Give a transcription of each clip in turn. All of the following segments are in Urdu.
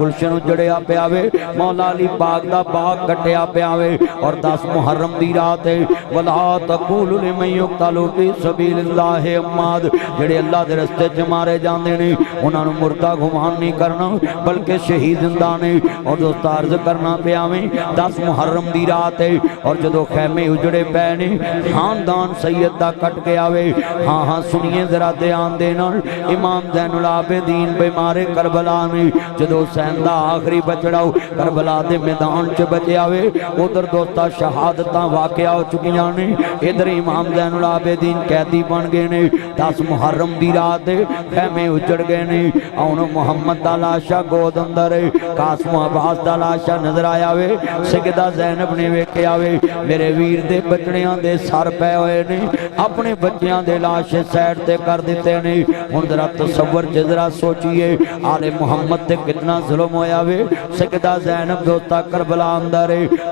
گلشن اجڑیا پیا وے، مولا علی پاک دا باغ کٹیا پیا وے، اور 10 محرم دی رات ہے۔ ولا تقولوا لمن يقتل في سبيل الله اموات، جڑے اللہ دے رستے چ مارے جاندے نے انہاں نوں مردہ گمان نہیں کرنا بلکہ شہید زندہ نے۔ اور دوست عرض کرنا پیا وے 10 محرم دی رات ہے، اور جدو خیمے اجڑے پے نے خاندان سید دا کٹ گیا وے۔ ہاں ہاں سنیے ذرا دھیان دے نال، امام زین العابدین بیمار کربلا میں جدو حسین دا آخری بچڑاؤ کربلا دے میدان چ بچیا وے، ادھر دوستا شہادتاں واقعہ ہو چکیاں نے، ادھر امام زین العابدین قیدی بن گئے نے۔ 10 محرم دی رات خیمے اجڑ گئے نے، اون محمد دا لاشا گود اندر قاسم عباس دا لاشا نظر آیا وے، سیدہ زینب نے ویکھیا وے میرے ویر دے بچڑیاں دے سر پے ہوئے نے، اپنے بچیاں دے لاش سیڈ تے کر دیتے نے۔ ہن ذرا تصور ذرا سوچئے آل محمد تے کتنا ظلم ہویا وے۔ سیدہ زینب دوستا کربلا اندر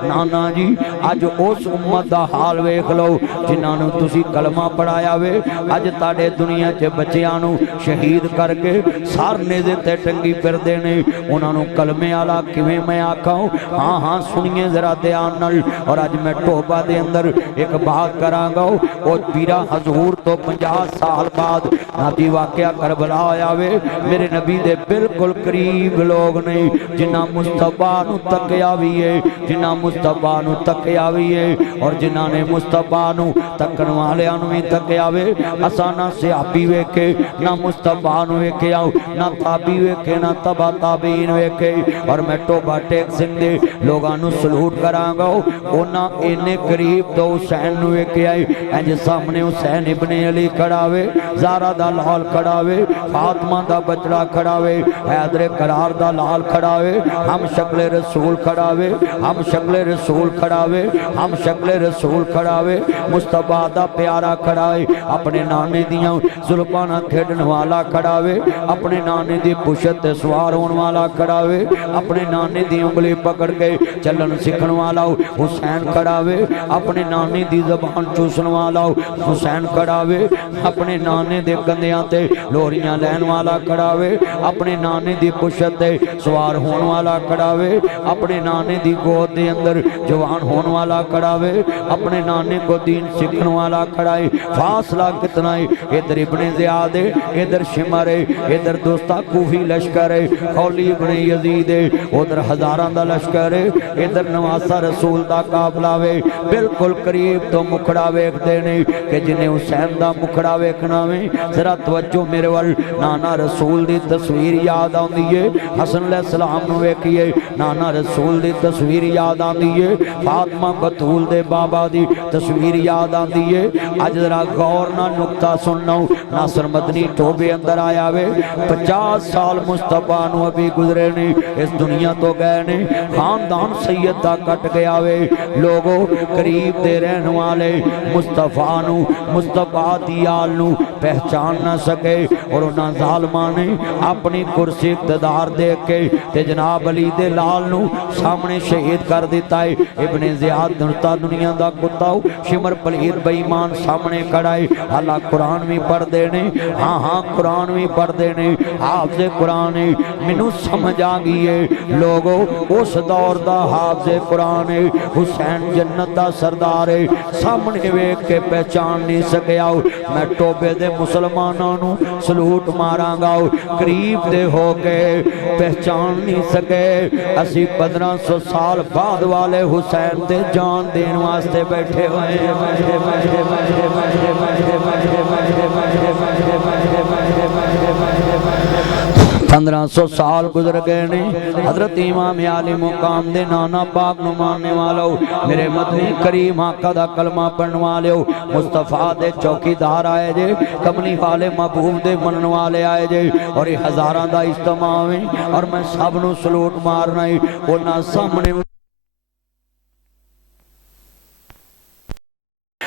نانا جی اج اس امت دا حال ویکھ لو جنہاں نوں تسی کلمہ پڑھایا وے، اج تاڑے دنیا چ بچیاں نوں شہید کر کے سار نیزے تے ٹنگی پھردے نے، انہاں نوں کلمے والا کیویں میں آکھاں؟ ہاں ہاں سنیے ذرا دھیان نال، اور اج میں ٹوبہ دے اندر ایک بات کراں گا، او پیرا حضور تو 50 سال بعد نبی واقعہ کربلا ہویا وے، میرے نبی دے بالکل قریب لوگ نے جنہاں مصطفیٰ نو تکیا بھی ہے، جنہاں مصطفیٰ نو تکیا بھی ہے، اور جنہاں نے مصطفیٰ نو تکن والیاں نو ہی تکیا وے۔ اساں نہ صحابی ویکھے نہ مصطفیٰ نو ویکھیا، نہ تابعی ویکھے نہ تبع تابعین ویکھے، اور میں ٹوبہ ٹیک سنگھ دے لوگاں نو سلوٹ کراں گا، انہاں اینے قریب تو حسین نو ویکھیا ہے، انج سامنے حسین ابن علی کھڑا وے، زہرا دا لال کھڑا وے، فاطمہ دا بچڑا کھڑا وے، حیدر قرار دا لال کھڑا وے، ہم شکل رسول کھڑا وے، ہم شکل رسول کھڑا وے، ہم شکل رسول کھڑا وے، مصطفیٰ دا پیارا کھڑا ہے، اپنے نانے دیاں زلفاں کھیڈن والا کھڑا وے، اپنے نانے دی پشت تے سوار ہون والا کھڑا وے، اپنے نانے دی انگلی پکڑ کے چلن سکھن والا حسین کھڑا وے، اپنے نانے دی زبان چوسن والا حسین کھڑا وے، اپنے نانے دے گندیاں تے لوریاں لین والا کھڑا وے، اپنے نانے دی پشت تے سوار ہون والا کھڑا وے، اپنے نانے دی گود دے اندر جوان ہون والا کھڑا وے، اپنے نانے کو دین سکھن والا کھڑا ہے۔ فاصلہ کتنا ہے، ادھر ابن زیاد ہے، ادھر شمر ہے، ادھر دوستا کوفی لشکر ہے، خولی ابن یزید ہے، ادھر ہزاراں دا لشکر ہے، ادھر نواسا رسول دا قافلہ وے، بالکل قریب تو مکھڑا ویکھ دینے کہ جنہیں حسین دا مکھڑا ویکھنا وے۔ ذرا توجہ میرے وال، نانا رسول دی تصویر یاد آندی ہے، حسن علیہ السلام نو ویکھیے نانا رسول دی تصویر یاد آندی ہے، فاطمہ بطول دے بابا دی تصویر یاد آندی ہے۔ اج ذرا غور نہ نکتہ سننا، ناصر مدنی ٹوبے اندر آیا وے، 50 سال مصطفیٰ نو ابھی گزرے نے، اس دنیا تو گئے نے، خاندان سید دا کٹ گیا وے، لوگوں قریب دے رہن والے مصطفیٰ نو مصطفیٰ دی آل نو پہچان نہ سکے، اور انہاں ظالماں نے اپنی کرسی اقتدار دے کے تے جناب علی دے لال نو سامنے شہید کر دیتا ہے۔ ابن زیاد دنتا دنیا دا کتاو شمر پلید بیمان سامنے کھڑائے، اللہ قرآن بھی پڑھ دینے، ہاں ہاں قرآن بھی پڑھ دینے، حافظ قرآن منو سمجھ آگئیے لوگو اس دور دا حافظ قرآن حسین جنت دا سردار سامنے ویک کے پہچان نہیں سکیا، میں ٹوبے دے مسلمانوں نو سلوٹ ماراں گا، قریب دے ہو کے پہچان نہیں سکے، اسی 1500 سال بعد والے حسین دے جان دین واسطے بیٹھے ہوئے ہیں۔ 1500 سال گزر گئے نے، حضرت امام علی مقام دے نانا پاک نو ماننے والو، میرے مدنی کریم آقا دا کلمہ پڑھن والو، مصطفیٰ دے چوکی دار آئے جے، کملی والے محبوب دے منن والے آئے جے، اور یہ ہزاراں دا اجتماع ہے، اور میں سب نو سلوٹ مارنا ہے، انہاں سامنے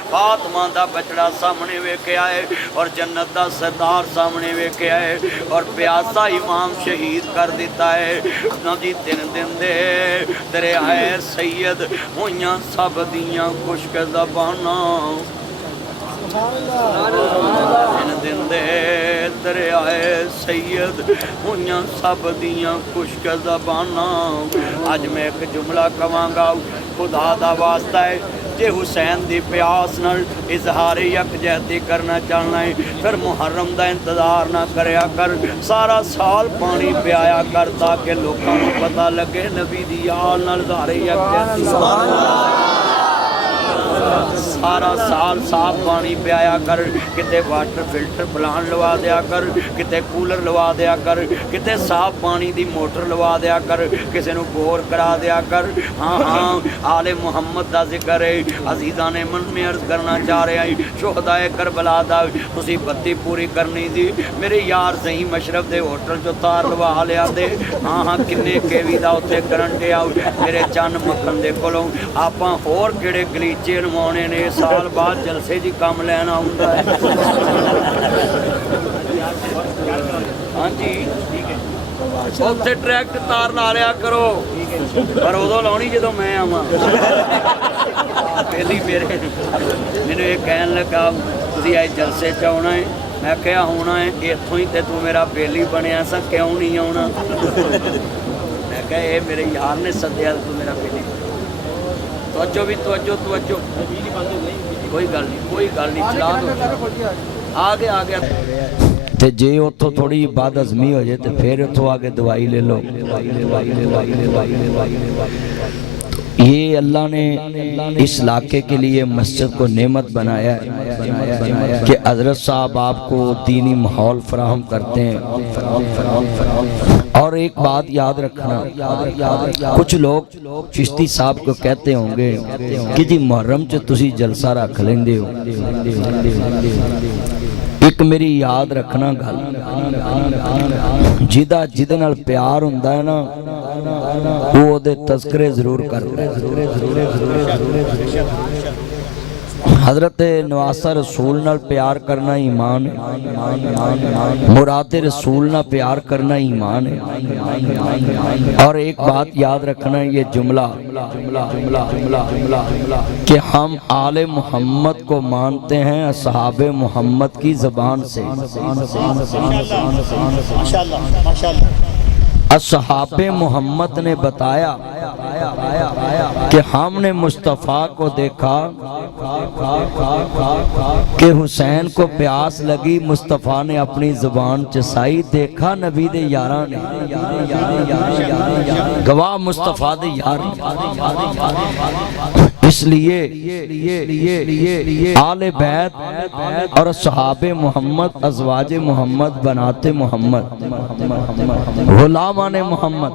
فاطمہ دا بچڑا سامنے ویکھیا ہے، اور جنت دا سردار سامنے ویکھیا ہے، اور پیاسا امام شہید کر دیتا ہے۔ نبی 3 دن دے تیرے آئے سید ہویاں سب دیاں خشک زباناں، دن دے دریائے سید ہویاں سب دیاں خشک زباناں اج میں ایک جملہ کہاں گا خدا دا واسطہ ہے جے حسین دی پیاس نال اظہار یکجہتی کرنا چاہنا ہے پھر محرم دا انتظار نہ کریا کر سارا سال پانی پیایا کر تاکہ لوکاں نوں پتہ لگے نبی دی آل نال اظہار یکجہتی سارا سال صاف پانی پیایا کر کتے واٹر فلٹر پلان لوا دیا کر کتے کولر لوا دیا کر کتے صاف پانی دی موٹر لوا دیا کر کسے نو بور کرا دیا کر ہاں ہاں آل محمد دا ذکر ہے عزیزان من میں عرض کرنا چاہ رہے ہیں شہداء کربلا دا تسی بتی پوری کرنی دی میرے یار زہیم اشرف دے ہوٹل جو تار لوا لیا دے ہاں ہاں کنے کیوی دا اتھے کرنٹے آؤ میرے چند مکھن دے کولوں آپاں اور کیڑے گلیچے نمونے نے سال بعد جلسے جی کام لینا ہوتا ہے ہاں جی اتنے ٹریکٹ تار لا لیا کرو پر ادو لاؤنی جدو میں آواں پہلی میرے مینوں یہ کہن لگا تسی آئے جلسے چ آنا ہے میں کیا ہونا ہے اتوں ہی تے تو میرا بیلی بنیا سا کیوں نہیں آنا میں کہا یہ میرے یار نے سدیا تو میرا بیلی توجہ بھی توجہ کوئی گل نہیں چلا دو آگے تے جے اتھوں تھوڑی بد ہضمی ہو جائے تو پھر اتھوں آگے دوائی لے لو یہ اللہ نے اس علاقے کے لیے مسجد کو نعمت بنایا ہے کہ حضرت صاحب آپ کو دینی ماحول فراہم کرتے ہیں اور ایک بات یاد رکھنا کچھ لوگ چشتی صاحب کو کہتے ہوں گے کہ جی محرم چ تسی جلسہ رکھ لیندے ہو ایک میری یاد رکھنا گل جدے نال پیار ہوندا ہے نا وہ دے تذکرے ضرور کرتا ہے حضرت نواسہ رسول نال پیار کرنا ایمان ہے مراد رسول نال پیار کرنا ایمان ہے اور ایک بات یاد رکھنا یہ جملہ کہ ہم آل محمد کو مانتے ہیں اصحاب محمد کی زبان سے اصحاب محمد نے بتایا کہ ہم نے مصطفیٰ کو دیکھا کہ حسین کو پیاس لگی مصطفیٰ نے اپنی زبان چسائی دیکھا نبی دے یاراں نے گواہ مصطفیٰ دے یار اس لیے آل بیت اور صحاب محمد ازواج محمد بنات محمد غلامان محمد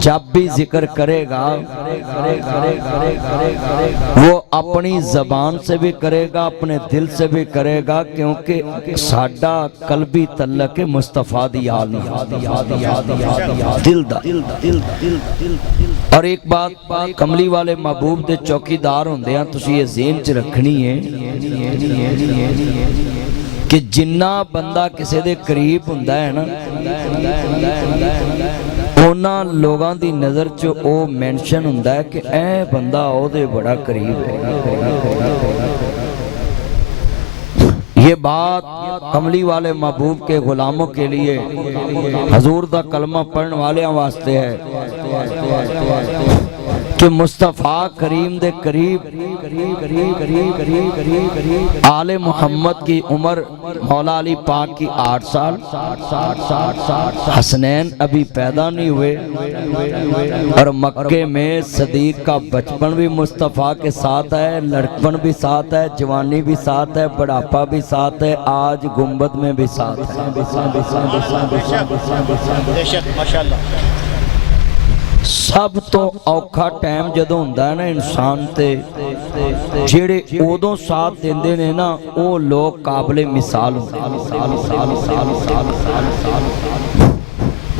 جب بھی ذکر کرے گا وہ اپنی زبان سے بھی کرے گا اپنے دل سے بھی کرے گا کیونکہ ساڈا قلبی تعلق مصطفیٰ دی آل دل دا اور ایک بات کملی والے محبوب دے چوکیدار ہوندے ہیں تسی یہ ذہن چ رکھنی ہے کہ جنہ بندہ کسے دے قریب ہوندا ہے نا اونا لوگاں دی نظر چ او مینشن ہوندا ہے کہ اے بندہ او دے بڑا قریب ہے یہ بات کملی والے محبوب کے غلاموں کے لیے حضور دا کلمہ پڑھنے والے واسطے ہے کہ مصطفیٰ کریم دے قریب آل محمد کی عمر مولا علی پاک کی 8 سال حسنین ابھی پیدا نہیں ہوئے اور مکے میں صدیق کا بچپن بھی مصطفیٰ کے ساتھ ہے لڑکپن بھی ساتھ ہے جوانی بھی ساتھ ہے بڑھاپا بھی ساتھ ہے آج گنبد میں بھی ساتھ ہے سب تو اوکھا ٹائم جدوں ہوندا ہے نا انسان تے جڑے اودوں ساتھ دیندے نے نا او لوگ قابل مثال ہوندے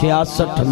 66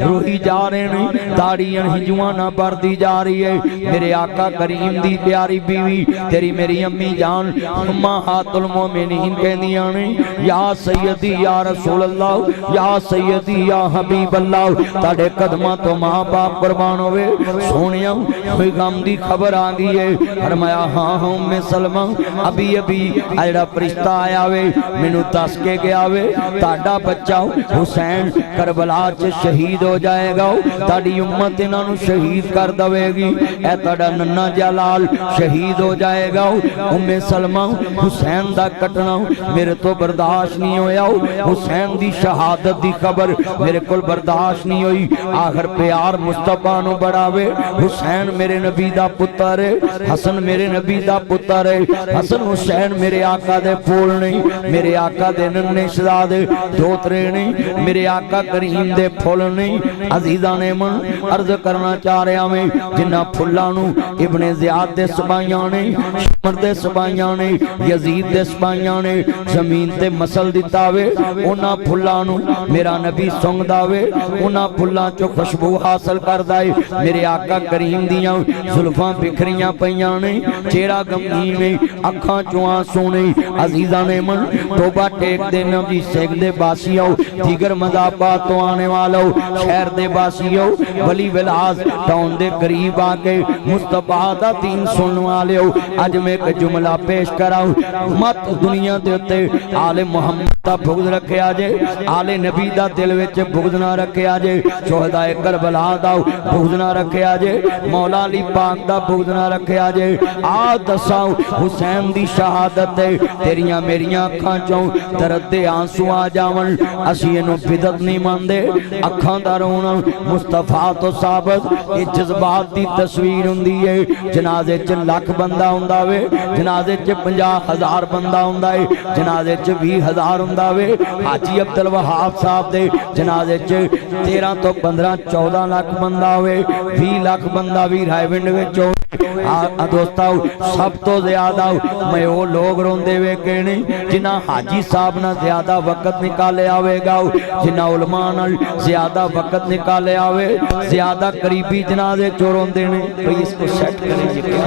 روئی جا رہے ہیں، داڑیاں ہجوانا بردی جا رہی ہے۔ میرے آقا کریم دی پیاری بیوی تیری میری امی جان امہات المومنین کہندیاں نے یا سیدی یا رسول اللہ یا سیدی یا حبیب اللہ، تاڑے قدمہ تو ماں باپ قربان ہوئے سونیاں کوئی غم دی خبر آگئی ہے۔ فرمایا ہاں ام سلمہ ابھی ایڑا فرشتہ آیا وے مینوں دس کے گیا وے تاڑا بچہ حسین کربلا چ شہید ہو جائے گا، تاڑی امت انہاں نوں شہید کر دوے گی، اے تاڑا ننہ جلال شہید ہو جائے گا۔ ام سلمہ حسین دا کٹنا میرے تو برداشت نہیں ہویا، حسین دی شہادت دی خبر میرے کل برداشت نہیں ہوئی۔ آخر پیار مصطفیٰ نو بڑھاوے، حسین میرے نبی دا پتر ہے، حسن میرے نبی دا پتر ہے، حسن حسین میرے آقا دے پھول نہیں، میرے آقا دے ننے شہزادے دوترے نہیں، میرے آقا کریم دے پھول نہیں۔ عزیزان من عرض کرنا چاہ رہا میں جنہ پھلانو ابن زیاد دے سبائیاں نے، شمر دے سبائیاں نے، یزید دے سبائیاں نے زمین تے مسل دیتاوے، انہاں پھلانو میرا نبی سنگ داوے، انہاں پھلان چو خوشبو حاصل کر دائے۔ میرے آقا کریم دیاں ظلفاں بکھریاں پہیاں نے، چہرہ غمگین نے، اکھاں چوان سونے۔ عزیزان من توبہ ٹیک دے نبی سیک دے باسی ہو، دیگر مذاقات تو آنے والا ہو، شہر دے باسی ہو، ولی ولاز ٹاؤن دے قریب آکے مصطفیٰ دا دین سن والے ہو۔ آج میں ایک جملہ پیش کراؤں، مت دنیا دیتے آل محمد دا بغض رکھے آجے، آل نبی دا دل وچ بغض نہ رکھے آجے، شہداء کربلا دا بغض نہ رکھے آجے، مولا علی پاک دا بغض نہ رکھے آجے۔ آج دساؤں حسین دی شہادت ہے، تیریاں میریاں اکھاں چوں درد دے آنسو آ جاون، اسی انہوں بدت نہیں ماندے، اکھاں دا رونا مصطفیٰ تو ثابت، یہ جذبات دی تصویر ہوندی ہے۔ جنازے چ لاکھ بندہ ہوندہ وے، جنازے چ 50,000 بندہ ہوندہ ہے، جنازے چ 20,000 ہوندہ وے۔ حاجی عبدالوہاب صاحب دے جنازے چ 13 تو 15 14 لاکھ بندہ ہوئے، 20 لاکھ بندہ بھی رائے ونڈ وچ ہوئے۔ دوستاؤ سب تو زیادہ میں وہ لوگ روندے وے کہنے جنہ حاجی صاحب نہ زیادہ وقت نکالے آوے گا، جنہ علماء نہ زیادہ وقت نکالے آوے، زیادہ قریبی جنازے چو روندے نے۔ بھئی اس کو سیٹ کریں یہ کیا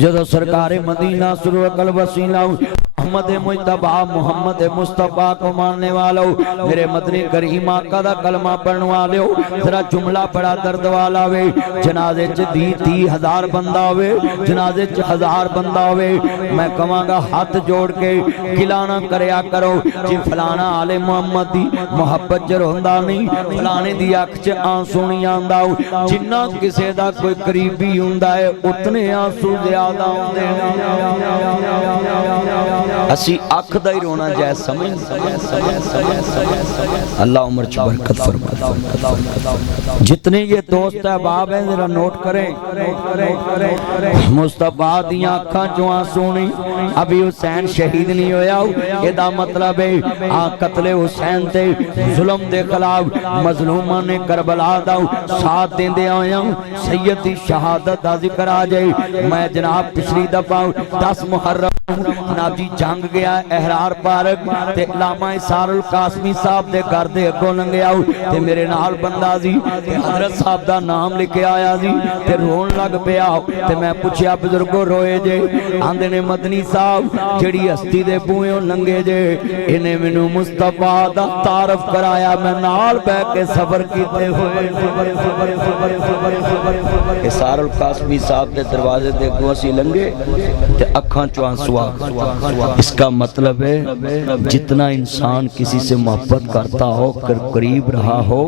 جدو سرکار مدینہ سرور قلب وسیلہ محمد مجتبہ محمد مصطفیٰ کو ماننے والو، میرے مدنی کریم آقا دا کلمہ پڑھنے والو، ذرا جملہ پڑا درد والا وے۔ جنازے چ 30,000 بندہ ہوئے، جنازے چ 1000 بندہ ہوئے، میں کہاں گا ہاتھ جوڑ کے گلا نہ کریا کرو جی فلانا آل محمد دی محبت چ روندا نہیں، فلانے دی اکھ چ آنسو نہیں آندا، جنہ کسے دا کوئی قریبی ہوندا ہے اتنے آنسو زیادہ ہوندے اسی اکھ دا ہی رونا جائے سمجھ اللہ عمر چ برکت فرما۔ جتنے یہ دوست احباب ہیں ذرا نوٹ کریں، مصطفیٰ دیاں اکھاں چوں آنسو نہیں، ابھی حسین شہید نہیں ہویا، یہ دا مطلب ہے قتل حسین تے ظلم دے خلاف مظلومہ نے کربلا دا ساتھ دیں دے آیا۔ سیدی شہادت دا ذکر آ جائے، میں جناب پچھلی دفعہ 10 محرم جناب جی جنگ گیا احرار پارک تے علامہ اسار القاسمی صاحب دے گھر دے اگوں لنگے آؤ تے میرے نال بندہ سی تے حضرت صاحب دا نام لکھے آیا سی تے رون لگ پہ آؤ تے میں پوچھیا بزرگو روئے جے، آندے نے مدنی صاحب جڑی ہستی دے بوئیں لنگے جے انہیں منو مصطفیٰ دا تعارف کرایا، میں نال بے کے سفر کیتے ہوئے اسار القاسمی صاحب دے دروازے دے اگوں اسی لنگے تے اکھاں چوان سوا۔ اس کا مطلب ہے جتنا انسان کسی سے محبت کرتا ہو قریب رہا ہو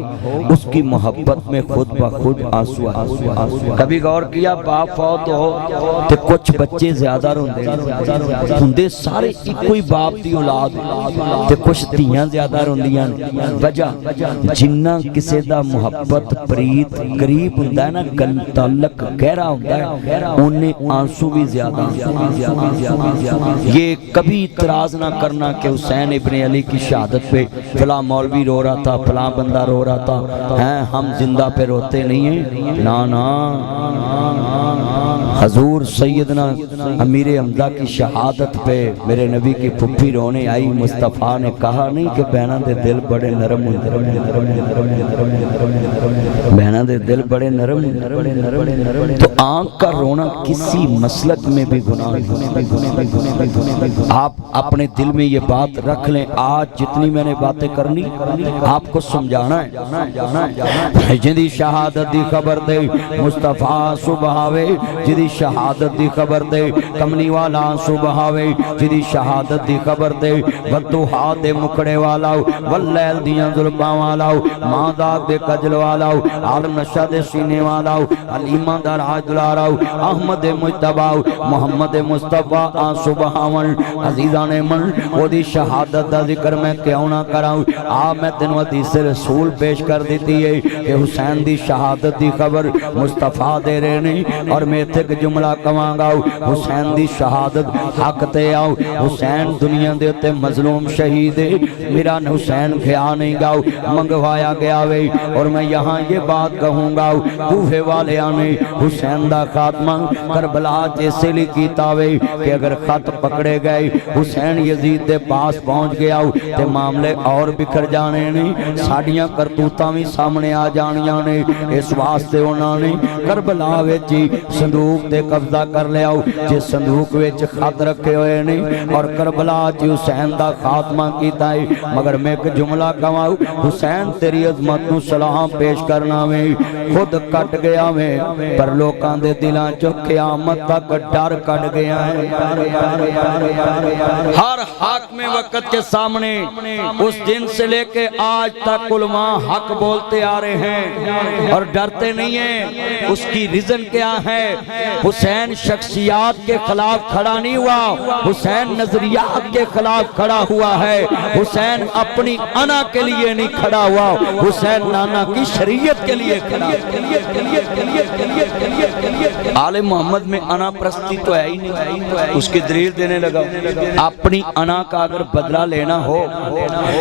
اس کی محبت میں خود بخود آنسو آنسو۔ کبھی غور کیا باپ فوت ہو تو کچھ بچے زیادہ روندے سارے ایک کوئی باپ دی اولاد تے کچھ دھیاں زیادہ روندیاں، وجہ جنہ کسے دا محبت پریت قریب ہوندا ہے نا تعلق گہرا ہوندا ہے انہیں آنسو بھی زیادہ۔ یہ کبھی اعتراض نہ کرنا کہ حسین ابن علی کی شہادت پہ فلاں مولوی رو رہا تھا فلاں بندہ رو رہا تھا، ہم زندہ پہ روتے نہیں ہیں، نا نا حضور سیدنا امیر حمزہ کی شہادت پہ میرے نبی کی پھپھی رونے آئی، مصطفیٰ نے کہا نہیں کہ بہناں دے دل بڑے نرم ہوندے، بہناں دے دل بڑے نرم ہوندے۔ تو آنکھ کا رونا کسی مسلک میں بھی گناہ ہے۔ آپ اپنے دل میں یہ بات رکھ لیں، آج جتنی میں نے باتیں کرنی آپ کو سمجھانا ہے۔ جدی شہادت دی خبر دے مصطفیٰ صبحاوے، جدی شہادت دی خبر دے کملی والا صبحاوے، جدی شہادت دی خبر دے بدوہا دے مکڑے والا، واللیل دیاں ظلماں والا، ماں داغ دے کجل والا، عالم نشہ دے سینے والا، علیمہ دا راج دلارا، احمد مجتبہ محمد مصطفیٰ آن سبحاون عزیزان من، وہ دی شہادت دا ذکر میں کیوں نہ کراؤں۔ میں تینوں حدیث رسول پیش کر دیتی ہے کہ حسین دی شہادت دی خبر مصطفیٰ دے رہے نہیں، اور میں تک جملہ کماں گا، حسین دی شہادت حق تے آؤ۔ حسین دنیا دے تے مظلوم شہید ہے، میرا حسین کھیا نہیں گاؤ، منگوایا گیا وے۔ اور میں یہاں یہ بات کہوں گا، کوفے والے آنے حسین دا خاتمہ کربلا جیسے لی کیتا وے کہ اگر خط پکڑے گئے حسین یزید دے پاس پہنچ گیا تے معاملے اور بکھر جانے نہیں، ساڑیاں کرتوتاں بھی سامنے آ جانیاں نے۔ اس واسطے انہوں نے کربلا ویچی صندوق تے قبضہ کر لیا، جس صندوق ویچ خط رکھے ہوئے نہیں، اور کربلا جی حسین دا خاتمہ کیتا ہے۔ مگر میں ایک جملہ کہاؤں، حسین تیری عظمت نو سلام پیش کرنا میں خود کٹ گیا میں، پر لوکاں دے دلاں چو قیامت تک ڈر کٹ گیا ہے۔ ہر حاکم وقت کے سامنے اس دن سے لے کے آج تک علماء حق بولتے آ رہے ہیں اور ڈرتے نہیں ہیں۔ اس کی ریزن کیا ہے؟ حسین شخصیات کے خلاف کھڑا نہیں ہوا، حسین نظریات کے خلاف کھڑا ہوا ہے، حسین اپنی انا کے لیے نہیں کھڑا ہوا، حسین نانا کی شریعت کے لیے کھڑا۔ آل محمد میں انا پرستی تو ہے ہی نہیں، اس کی دلیل دینے لگا۔ اپنی انا کا اگر بدلہ لینا ہو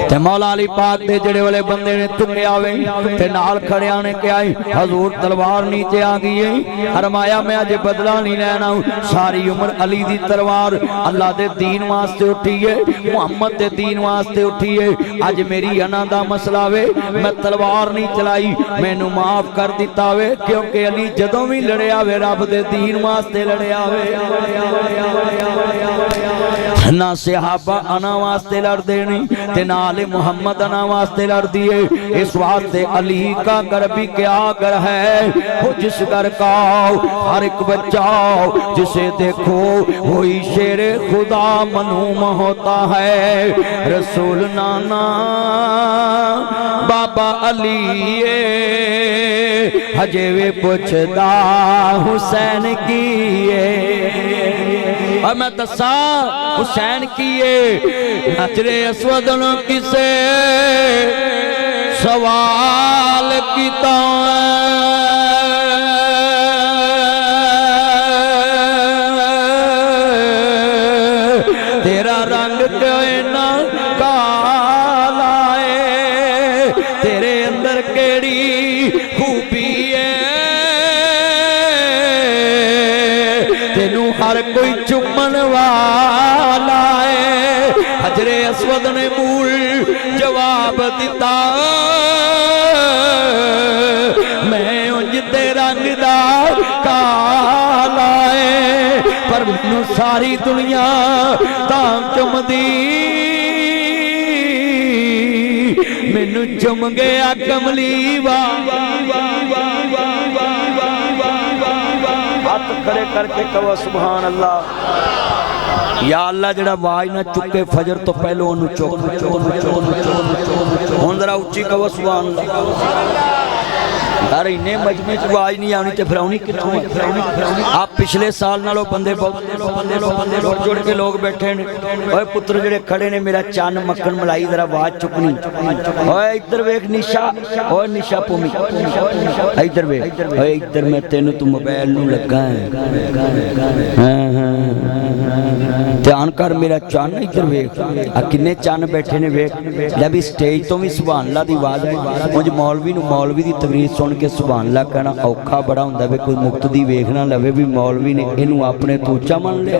تے مولا علی پاک دے جڑے والے بندے نے تکے آوے تے نال کھڑے آنے کے آئی، حضور تلوار نیچے آ گئی ہے، فرمایا میں آج بدلہ نہیں لینا ہوں، ساری عمر علی دی تلوار اللہ دے دین واسطے اٹھی ہے، محمد دے دین واسطے اٹھی ہے، آج میری انا دا مسئلہ وے، میں تلوار نہیں چلائی، میں نو معاف کر دیتا وے، کیونکہ علی جدوں بھی لڑے آوے رب دے دین واسطے لڑے آوے، نہ صحابہ انا واسطے لڑ دینی تے نال محمد انا واسطے لڑ دیئے۔ اس واسطے علی کا گھر بھی کیا گھر ہے، وہ جس گھر کا ہر ایک بچہ جسے دیکھو وہی شیر خدا منوم ہوتا ہے۔ رسول نانا بابا علی ہجے وے پوچھدا حسین کیے، اور میں تسا حسین کیے، حجر اسود نو کسے سوال کیتا تیرا رنگ کوئی نہ کالا ہے، تیرے اندر کیڑی خوبی ہے، تینوں ہر کوئی چمن والا ہے۔ حجر اسود نے مول جواب دیتا، میں انج تے رنگ دا کالا ہے، پر مینوں ساری دنیا تام چم دی، مینوں چم گیا کملی ہاتھ کھڑے کر کے کہو سبحان اللہ۔ یا اللہ جڑا آواز نہ چکے فجر تو پہلو انہوں چک، ہون ذرا اچھی کہو سبحان اللہ۔ یار انہیں مجمع چ آواز نہیں آنی تے پھراؤنی کتوں ہے؟ آپ پچھلے سال نالوں بندے بہت جڑ کے لوگ بیٹھے نے، اوے پتر جڑے کھڑے نے میرا چان مکھن ملائی ذرا آواز چکنی، اوے ادھر ویکھ نشا، اوے نشا پومی ادھر ویکھ، اوے ادھر میں تینوں تو موبائل نوں لگا ہے، ਧਿਆਨ ਕਰ ਮੇਰਾ ਚੰਨ ਇੱਧਰ ਵੇਖ ਆ ਕਿੰਨੇ ਚੰਨ ਬੈਠੇ ਨੇ ਵੇਖ ਲੈ ਵੀ ਸਟੇਜ ਤੋਂ ਵੀ ਸੁਭਾਨ ਅੱਲਾਹ ਦੀ ਆਵਾਜ਼ ਆਈ ਉਂਝ ਮੌਲਵੀ ਨੂੰ ਮੌਲਵੀ ਦੀ ਤਕਰੀਰ ਸੁਣ ਕੇ ਸੁਭਾਨ ਅੱਲਾਹ ਕਹਿਣਾ ਔਖਾ ਬੜਾ ਹੁੰਦਾ ਵੇ ਕੋਈ ਮੁਕਤ ਦੀ ਵੇਖ ਨਾ ਲਵੇ ਵੀ ਮੌਲਵੀ ਨੇ ਇਹਨੂੰ ਆਪਣੇ ਤੋਂ ਉੱਚਾ ਮੰਨ ਲਿਆ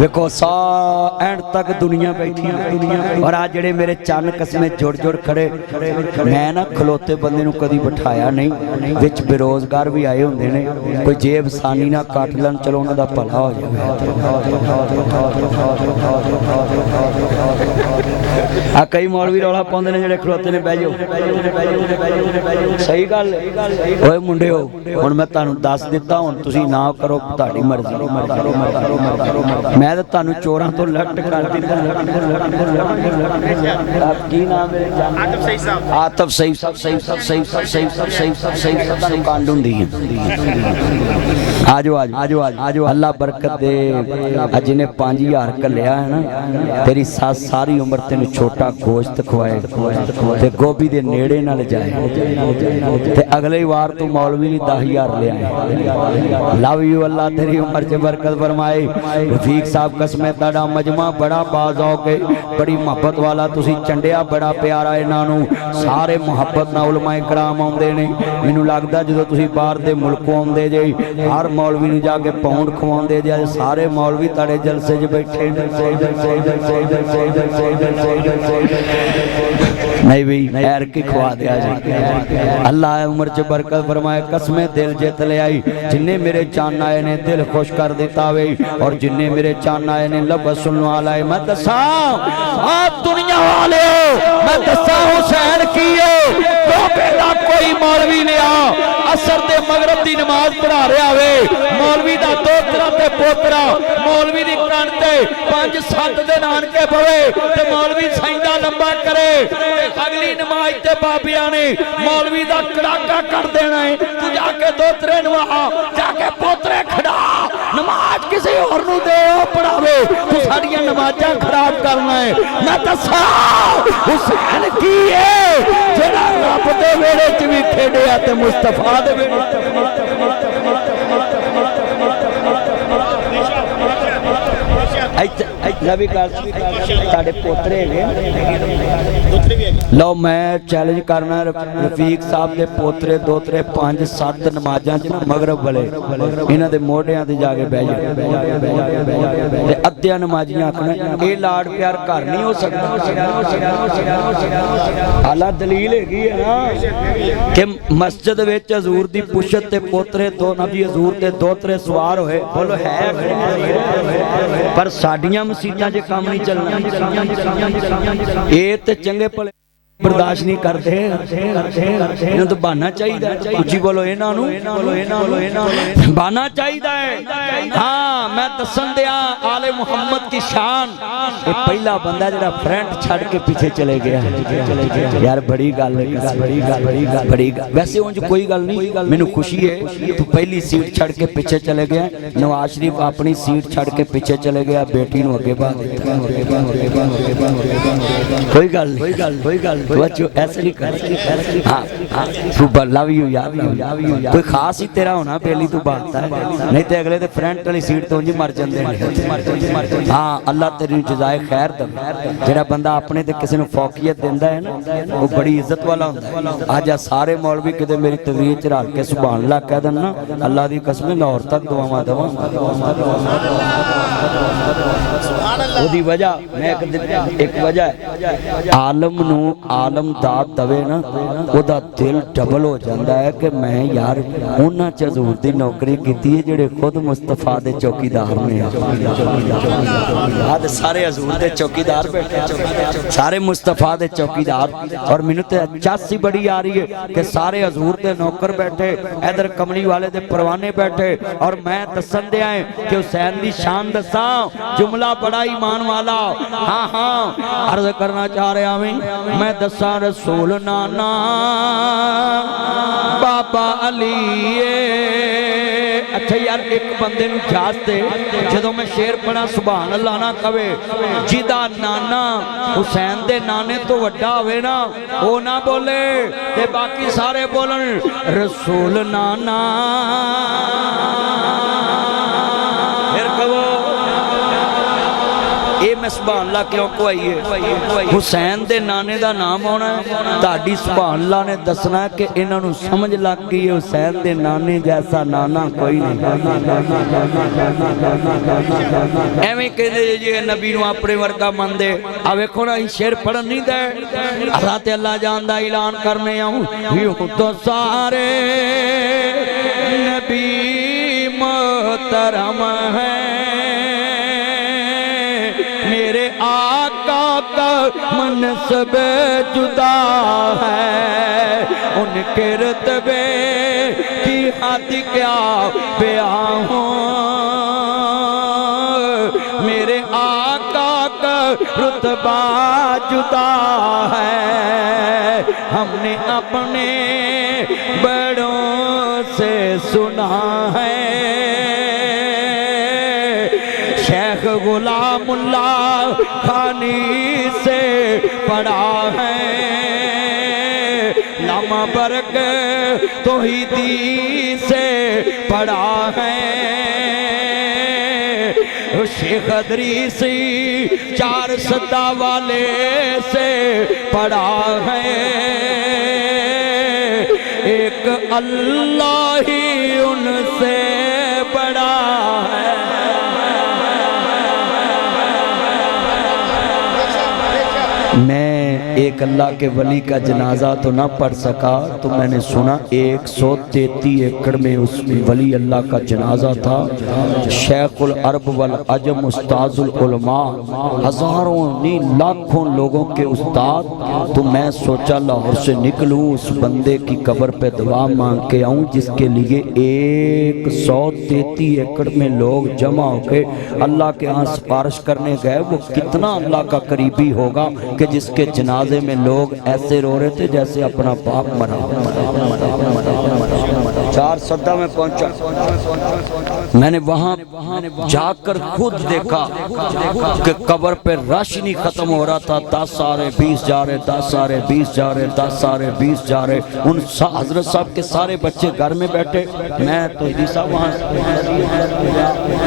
دیکھو سا اینڈ تک دنیا بیٹھی اور آج جڑے میرے چند قسمیں جڑ جڑ کھڑے میں نہ کھلوتے بندے نو کدی بٹھایا نہیں وچ بے روزگار بھی آئے ہوندے نے کوئی جیب سانی نہ کاٹ لن چلو انہاں دا بھلا ہو جائے کئی مولوی رولا پاؤندے نے جڑے کھلوتے نے بیٹھ جاؤ صحیح گل اوے منڈیو ہن میں تانوں دس دتا ہن تسی نہ کرو تہاڈی مرضی میں تے تانوں چوراں تو لٹ کر دتا کی نام ہے عاطف صحیح تانوں کانڈ ہوندی ہے آجو آجو اللہ برکت دے اج نے 5000 کلیا ہے نا تیری ساس ساری عمر تینوں چھوٹا گوشت کھوائے تے گوبھی دے نیڑے نہ لے جائے تے اگلے وار تو مولوی نے 10000 لے آئے لو یو اللہ تیری عمر سے برکت فرمائے رفیق صاحب قسمیں تاڑا مجمع بڑا باز ہو کے بڑی محبت والا تسی چنڈیا بڑا پیارا انہوں سارے محبت نہ علماء کرام آندے نے مینوں لگدا جدوں تسی باہر دے ملکوں آندے جے ہر مولوی نوں جا کے پاؤنڈ کھواندے جے سارے مولوی تاڑے جلسے وچ بیٹھے نہیں بھی خیر کی کھوا دیا جی اللہ عمر چ برکت فرمائے قسمیں دل جت لے آئی جنہیں میرے چان آئے نے دل خوش کر دیتا ہوئے اور جنہیں میرے چان آئے نے لب سنو آلائے میں دساں آپ دنیا والے ہو میں دساں حسین کیے تو بیلا کوئی مولوی لیا اثر دے مغرب دی نماز پڑھا رہا ہوئے مولوی دا دوترا تے پوترا مولوی دی کرانتے 5-7 دن آن کے بھوے تے مولوی سائندہ لمبا کرے اگلی نماز تے بابیاں نے مولوی دا کڑاکا کر دینا ہے تو جا کے دوترے نماز جا کے پوترے کھڑا نماز کسی اور نو دے ہو پڑھاوے تو ساڑیاں نمازاں خراب کرنا ہے نہ تسا حسین کی ہے جنا رب دے ویڑے چوی کھیڑے آتے مصطفیٰ دے ویڑے نبی تاڑے پوترے لو میں چیلنج کرنا رفیق صاحب دے پوترے دوترے 5-7 نمازاں جنا مغرب والے انہاں دے موڑیاں دے جاگے بے جائے ادھیاں نمازیاں اکھنا اے لاڑ پیار کر نہیں ہو سکتا اللہ دلیل ہے گی ہے نا کہ مسجد ویچ حضور دی پشت تے پوترے دو نبی حضور دے دوترے سوار ہوئے بولو ہے پر ساڑیاں مسیحیاں جے کام نہیں چلنا اے تے چنگے پلے برداشت نہیں کرتے انہوں تو بانا چاہی دا اچھی بولو بانا چاہی دا ہے ہاں میں تسن دیا آل محمد کی شان یہ پہلا بندہ جڑا فرینڈ چھڑ کے پیچھے چلے گیا یار بڑی گل ویسے ہوں جو کوئی گل نہیں میں نے خوشی ہے تو پہلی سیٹ چھڑ کے پیچھے چلے گیا نواز شریف اپنی سیٹ چھڑ کے پیچھے چلے گیا بیٹی نو اگے بعد کوئی گل بچو ایسے نہیں کر ہاں سوپر لو یو یار کوئی خاص ہی تیرا ہونا پہلی تو بات ہے نہیں تے اگلے تے فرنٹ والی سیٹ تو جی مر جاندے ہاں اللہ تیری جزائے خیر دے جڑا بندہ اپنے تے کسی نو فوقیت دیندا ہے نا وہ بڑی عزت والا ہوندا ہے اج سارے مولوی کدے میری تقریر چ رل کے سبحان اللہ کہہ دن نا اللہ دی قسم لاہور تک دعاواں دواں او دی وجہ میں ایک وجہ ہے عالم نو عالم داد دوے نا او دا دل ڈبل ہو جاندہ ہے کہ میں یار انہاں چ حضور دی نوکری کیتی ہے جڑے خود مصطفیٰ دے چوکیدار نے آدھے سارے حضور دے چوکیدار بیٹھے سارے مصطفیٰ دے چوکیدار اور منتے اچاسی بڑی آ رہی ہے کہ سارے حضور دے نوکر بیٹھے ایدر کملی والے دے پروانے بیٹھے اور میں دسن دے آئیں کہ حسین دی شان دساں جملہ بڑا ایمان والا ہاں عرض کرنا چاہ رہے ہیں میں دساں رسول نانا بابا علی اچھا یار ایک بندے نو جاستے جدو میں شیر پڑھا سبحان اللہ نہ کہے جیدہ نانا حسین دے نانے تو وڈا ہوئے نا وہ نہ بولے تے باقی سارے بولن رسول نانا پھر کہو اے میں میں سبحان اللہ کیوں کو آئیے حسین دے نانے دا نام ہونا ہے تاڑی سبحان اللہ نے دسنا ہے کہ انہوں نے سمجھ لگ گئی حسین دے نانے جیسا نانا کوئی نہیں ایویں کہتے جی نبی نو اپنے ورگا من دے آوے کھونا ہی شیر پڑھن نہیں دے حضرت اللہ جان دا اعلان کرنے آؤں یوں تو سارے نبی محترم ہیں میرے آقا کا منصب جدا ہے ان کے رتبے کی حد کیا بیان ہوں میرے آقا کا رتبہ جدا ہے ہم نے اپنے بڑوں سے سنا ہے شیخ غلام اللہ خانی سے پڑھا ہے علامہ برق توحیدی سے پڑھا ہے شیخ ادریسی چار سدہ والے سے پڑھا ہے ایک اللہ ہی ان سے بڑا ہے میں ایک اللہ کے ولی کا جنازہ تو نہ پڑھ سکا تو میں نے سنا 133 ایکڑ میں اس ولی اللہ کا جنازہ تھا شیخ العرب والعجم استاذ العلماء ہزاروں نہیں لاکھوں لوگوں کے استاد تو میں سوچا لاہور سے نکلوں اس بندے کی قبر پہ دعا مانگ کے آؤں جس کے لیے 133 ایکڑ میں لوگ جمع ہو کے اللہ کے ہاں سفارش کرنے گئے وہ کتنا اللہ کا قریبی ہوگا کہ جس کے جنازے میں لوگ ایسے رو رہے تھے جیسے اپنا باپ مرا 4 سدہ میں پہنچا میں نے وہاں جا کر خود دیکھا کہ قبر پہ رش نہیں ختم ہو رہا تھا 10 سارے 20 جا رہے 10 سارے 20 جا رہے 10 سارے 20 جا رہے ان حضرت صاحب کے سارے بچے گھر میں بیٹھے میں تو صاحب وہاں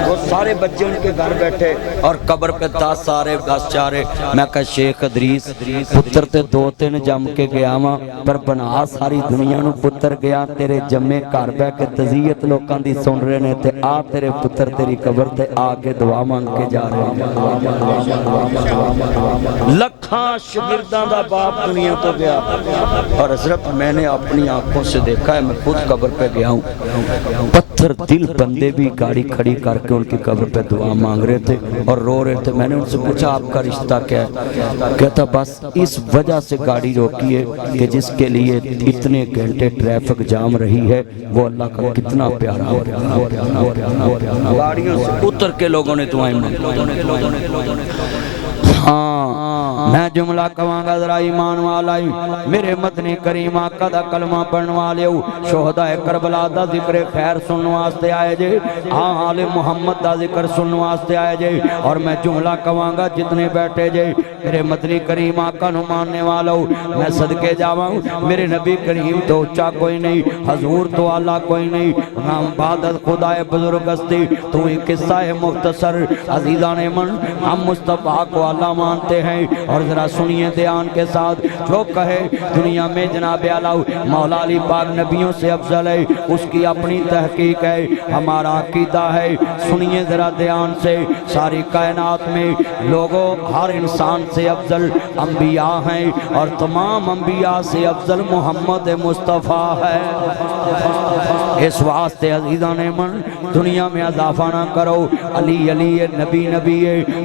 وہ سارے بچے ان کے گھر بیٹھے اور قبر پہ 10 سارے 10 جا رہے میں کہا شیخ ادریس پتر تے 2-3 جم کے گیا ماں پر بنا ساری دنیا نو پتر گیا تیرے جمے گھر بہ کے تزیت لوکاں دی سن رہے نے تے آ تیرے پتر تیری قبر تے آ کے دعا مانگ کے جا رہے ہیں لکھاں شاگرداں دا باپ دنیا تو گیا اور حضرت میں نے اپنی آنکھوں سے دیکھا ہے میں خود قبر پہ گیا ہوں پتھر دل بندے بھی گاڑی کھڑی کر کے ان کی قبر پہ دعا مانگ رہے تھے اور رو رہے تھے میں نے ان سے پوچھا آپ کا رشتہ کیا ہے کہتا بس اس وجہ سے گاڑی روکی ہے کہ جس کے لیے اتنے گھنٹے ٹریفک جام رہی ہے وہ اللہ کا کتنا پیارا گاڑیوں سے اتر کے لوگوں نے دعائیں مانگی ہاں میں جملہ کہاں گا ذرا ایمان والائی میرے مدنی کریم آقا دا کلمہ پڑھنے والے ہو شہداء کربلا دا ذکر خیر سننے واسطے آئے جے آل محمد دا ذکر سننے واسطے آئے جے اور میں جملہ کہاں گا جتنے بیٹھے جے میرے مدنی کریم آقا نو ماننے والا ہوں میں صدقے جاواں میرے نبی کریم تو اچھا کوئی نہیں حضور تو اللہ کوئی نہیں نام بادت خدا بزرگ ہستی تو ہی قصہ مختصر عزیزان من ہم مصطفیٰ کو اللہ مانتے ہیں اور ذرا سنیے دھیان کے ساتھ جو کہے دنیا میں جناب اعلیٰ مولا علی پاک نبیوں سے افضل ہے اس کی اپنی تحقیق ہے ہمارا عقیدہ ہے سنیے ذرا دھیان سے ساری کائنات میں لوگوں ہر انسان سے افضل انبیاء ہیں اور تمام انبیاء سے افضل محمد مصطفیٰ ہے اس واسطے عزیزان من دنیا میں اضافہ نہ کرو علی علی نبی نبی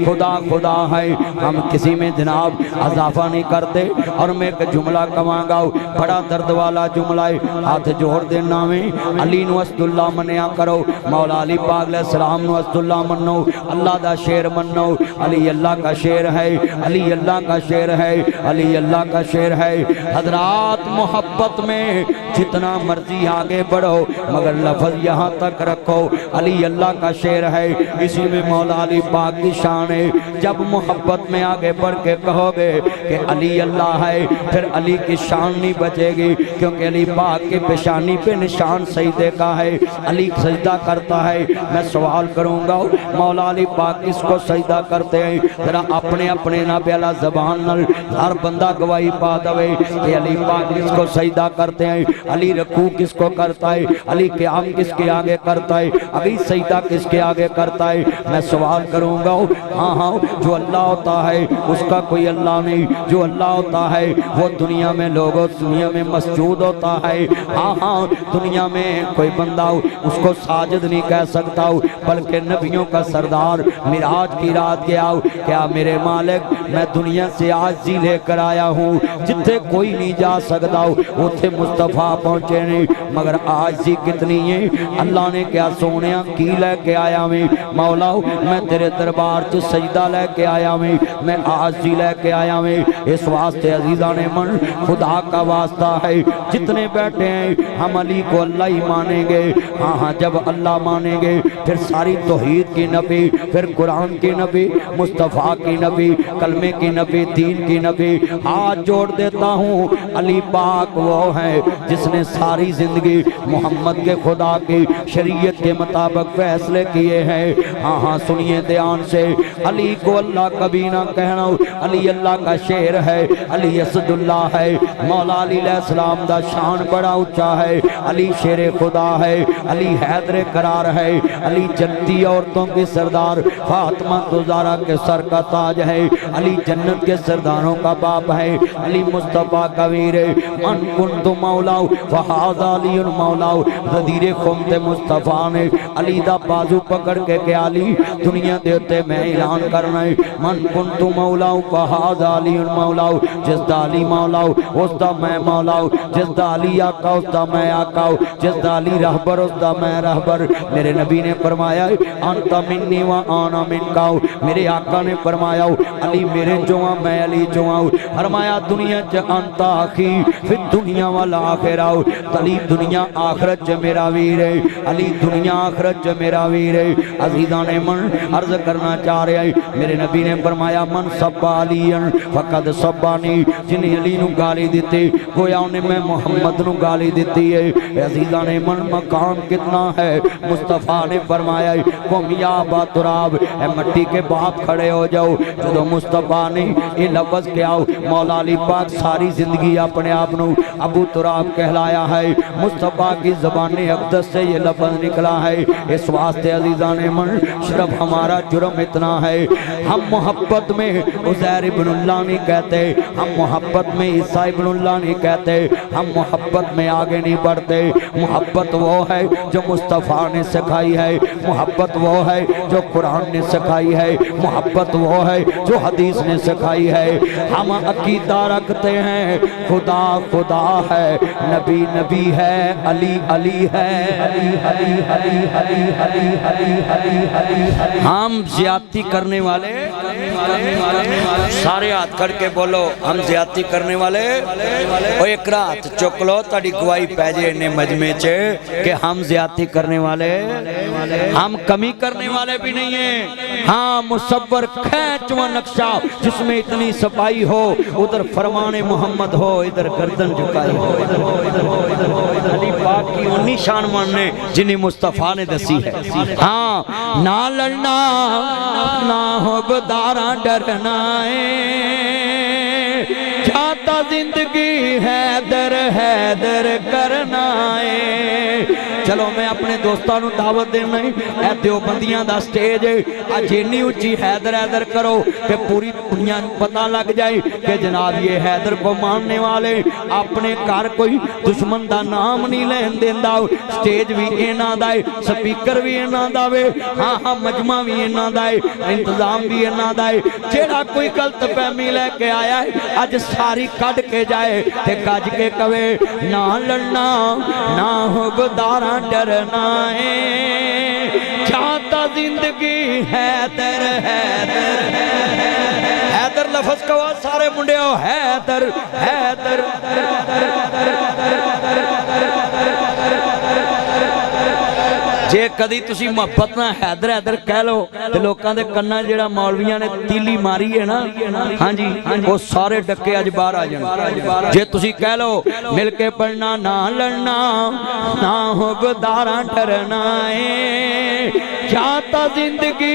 خدا خدا ہے ہم کسی میں جناب اضافہ نہیں کرتے اور میں ایک جملہ کہاں گا بڑا درد والا جملہ ہے ہاتھ جوڑ دینا میں علی نو اسد اللہ منیا کرو مولا علی پاک علیہ السلام نو اسد اللہ منو اللہ دا شیر منو علی اللہ کا شیر ہے علی اللہ کا شیر ہے علی اللہ کا شیر ہے حضرات محبت میں جتنا مرضی آگے بڑھو مگر لفظ یہاں تک رکھو علی اللہ کا شعر ہے، اسی میں مولا علی پاک کی شان ہے۔ جب محبت میں آگے بڑھ کے کہو گے کہ علی اللہ ہے، پھر علی کی شان نہیں بچے گی، کیونکہ علی پاک کے پیشانی پہ نشان سجدے کا ہے، علی سجدہ کرتا ہے۔ میں سوال کروں گا مولا علی پاک کس کو سجدہ کرتے ہیں؟ ذرا اپنے اپنے نبی علیہ زبان نل ہر بندہ گواہی پا دوے کہ علی پاک کس کو سجدہ کرتے ہیں، علی رکوع کس کو کرتا ہے، علی قیام کس کے آگے کرتا ہے، علی سجدہ کس کے آگے کرتا ہے۔ میں سوال کروں گا ہاں جو اللہ ہوتا ہے اس کا کوئی اللہ نہیں، جو اللہ ہوتا ہے وہ دنیا میں لوگوں دنیا میں مسجود ہوتا ہے، ہاں دنیا میں کوئی بندہ اس کو ساجد نہیں کہہ سکتا، بلکہ نبیوں کا سردار معراج کی رات گیا، کیا میرے مالک میں دنیا سے عاجزی لے کر آیا ہوں، جتنے کوئی نہیں جا سکتا اتنے مصطفیٰ پہنچے نہیں، مگر عاجزی کتنی ہے، اللہ نے کیا سونیا کی لے کے آیا میں مولا میں تیرے دربار سے سجدہ لے کے آیا میں عاجزی لے کے آیا میں۔ اس واسطے عزیزان من خدا کا واسطہ ہے، جتنے بیٹھے ہیں ہم علی کو اللہ ہی مانیں گے، ہاں جب اللہ مانیں گے پھر ساری توحید کی نبی، پھر قرآن کی نبی، مصطفیٰ کی نبی، کلمے کی نبی، دین کی نبی۔ ہاتھ جوڑ دیتا ہوں علی پاک وہ ہے جس نے ساری زندگی محمد کے خدا کی شریعت کے مطابق فیصلے کیے ہیں، ہاں سنیے دھیان سے، علی کو اللہ کبھی نہ کہنا، علی اللہ کا شعر ہے، علی اسد اللہ ہے، مولا علی علیہ السلام دا شان بڑا اونچا ہے، علی شیر خدا ہے، علی حیدر قرار ہے، علی جنتی عورتوں کی سردار، فاطمہ زہرا کے سر کا تاج ہے، علی جنت کے سرداروں کا باپ ہے، علی مصطفیٰ کا ویر ہے، من کنت مولا فہذا علی مولا، غدیر خمت مصطفیٰ نے علی دا بازو پکڑ کے کہ علی دنیا دیتے میں اعلان کرنا ہے، من کنت مولا فہذا علی مولا، جس دا علی مولا اس دا میں مولا، جس دا علی آقا اس دا میں آقا، جس دا علی رہبر اس دا میں رہبر۔ میرے نبی نے فرمایا انت منی و آنا منکا، میرے آقا نے فرمایا علی میرے جواں میں علی جواں، فرمایا دنیا چ انت آخی فی دنیا والآخرہ، علی دنیا آخرت چ میرا ویر ہے، علی دنیا آخرت چ میرا ویر ہے۔ عزیزان من عرض کرنا چاہ رہے ہیں، میرے نبی نے فرمایا من سب علی فقد سبانی، جنہیں علی نو گالی دیتی گویا انہیں میں محمد نو گالی دیتی ہے۔ عزیزان من مقام کتنا ہے، مصطفیٰ نے فرمایا قم یا ابا تراب، اے مٹی کے باپ کھڑے ہو جاؤ، جو مصطفیٰ نے یہ لفظ کیا مولا علی پاک ساری زندگی اپنے آپ نو ابو تراب کہلایا ہے، مصطفیٰ کی زبان اقدس سے یہ لفظ نکلا ہے۔ اس واسطے عزیزان من شرف ہمارا جرم اتنا ہے، ہم محبت میں عزیر ابن اللہ نہیں کہتے، ہم محبت میں عیسیٰ ابن اللہ نہیں کہتے، ہم محبت میں آگے نہیں بڑھتے۔ محبت وہ ہے جو مصطفیٰ نے سکھائی ہے، محبت وہ ہے جو قرآن نے سکھائی ہے، محبت وہ ہے جو حدیث نے سکھائی ہے۔ ہم عقیدہ رکھتے ہیں خدا خدا ہے، نبی نبی ہے، علی علی ہے، علی علی علی علی علی علی علی علی۔ ہم زیادتی کرنے والے سارے ہاتھ کر کے بولو ہم زیادتی کرنے والے، اور ایک رات چک لو تاڑی گواہی پیجے انہیں مجمع چے کہ ہم زیادتی کرنے والے، ہم کمی کرنے والے بھی نہیں ہیں۔ ہاں مصور کھینچ و نقشہ جس میں اتنی صفائی ہو، ادھر فرمان محمد ہو، ادھر گردن جھکائی ہو، علی پاک کی انہی شان ماننے جنہیں مصطفیٰ نے دسی ہے۔ ہاں نہ لڑنا نہ ہو بدارا ڈرنا چاہتا زندگی حیدر حیدر کرنا ہے۔ چلو میں اپنے دوستانوں دعوت دینا ہے، اے دیوبندیاں دا سٹیج ہے، آج اتنی اونچی حیدر حیدر کرو کہ پوری دنیا پتہ لگ جائے کہ جناب یہ حیدر کو ماننے والے اپنے کار کوئی دشمن دا نام نہیں لین دیندہ، سٹیج بھی اینا دائے، سپیکر بھی اینا دائے، ہاں مجمع بھی اینا دائے، انتظام بھی اینا دائے۔ جیڑا کوئی غلط فہمی لے کے آیا ہے آج ساری کٹ کے جائے تے کج کے کوے نہ لڑنا نہ ہو بدارا ڈرنا ہے چاہتا زندگی حیدر حیدر حیدر لفظ کہو سارے منڈے ہو حیدر حیدر ਜੇ ਕਦੀ ਤੁਸੀਂ ਮੁਹੱਬਤ ਨਾਲ ਹੈਦਰ ਹੈਦਰ ਕਹਿ ਲਓ ਤੇ ਲੋਕਾਂ ਦੇ ਕੰਨਾਂ ਜਿਹੜਾ ਮੌਲਵੀਆਂ ਨੇ ਤੀਲੀ ਮਾਰੀ ਹੈ ਨਾ, ਹਾਂਜੀ ਉਹ ਸਾਰੇ ਡੱਕੇ ਅੱਜ ਬਾਹਰ ਆ ਜਾਣ। ਜੇ ਤੁਸੀਂ ਕਹਿ ਲਓ ਮਿਲ ਕੇ ਪੜਨਾ ਨਾ ਲੜਨਾ ਨਾ ਹੋ ਗਦਾਰਾਂ ਡਰਨਾ ਏ, ਜਾਂ ਤਾਂ ਜ਼ਿੰਦਗੀ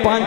5